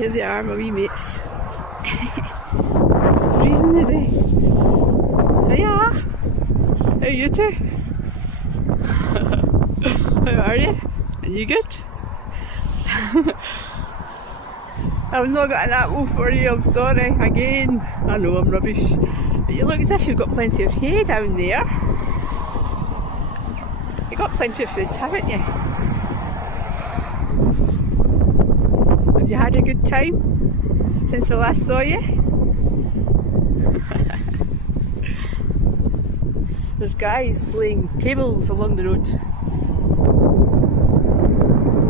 Here they are, my wee mates. It's freezing today. Hiya! How are you two? How are you? Are you good? I've not got an apple for you, I'm sorry. Again, I know I'm rubbish. But you look as if you've got plenty of hay down there. You've got plenty of food, haven't you? Have you had a good time since I last saw you? There's guys laying cables along the road. I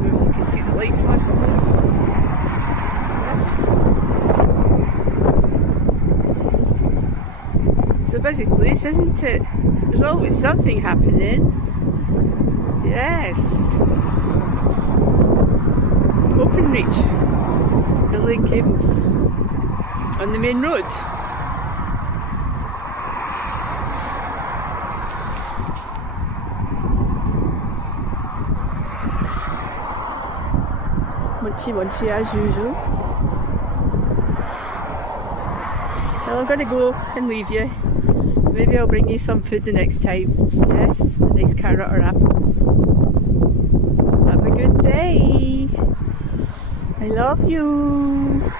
don't know if you can see the light flashing there. It's a busy place, isn't it? There's always something happening. Yes. Open reach. They're laying cables on the main road. Munchy munchy as usual. Well, I'm going to go and leave you. Maybe I'll bring you some food the next time. Yes, a nice carrot or apple. Have a good day. I love you.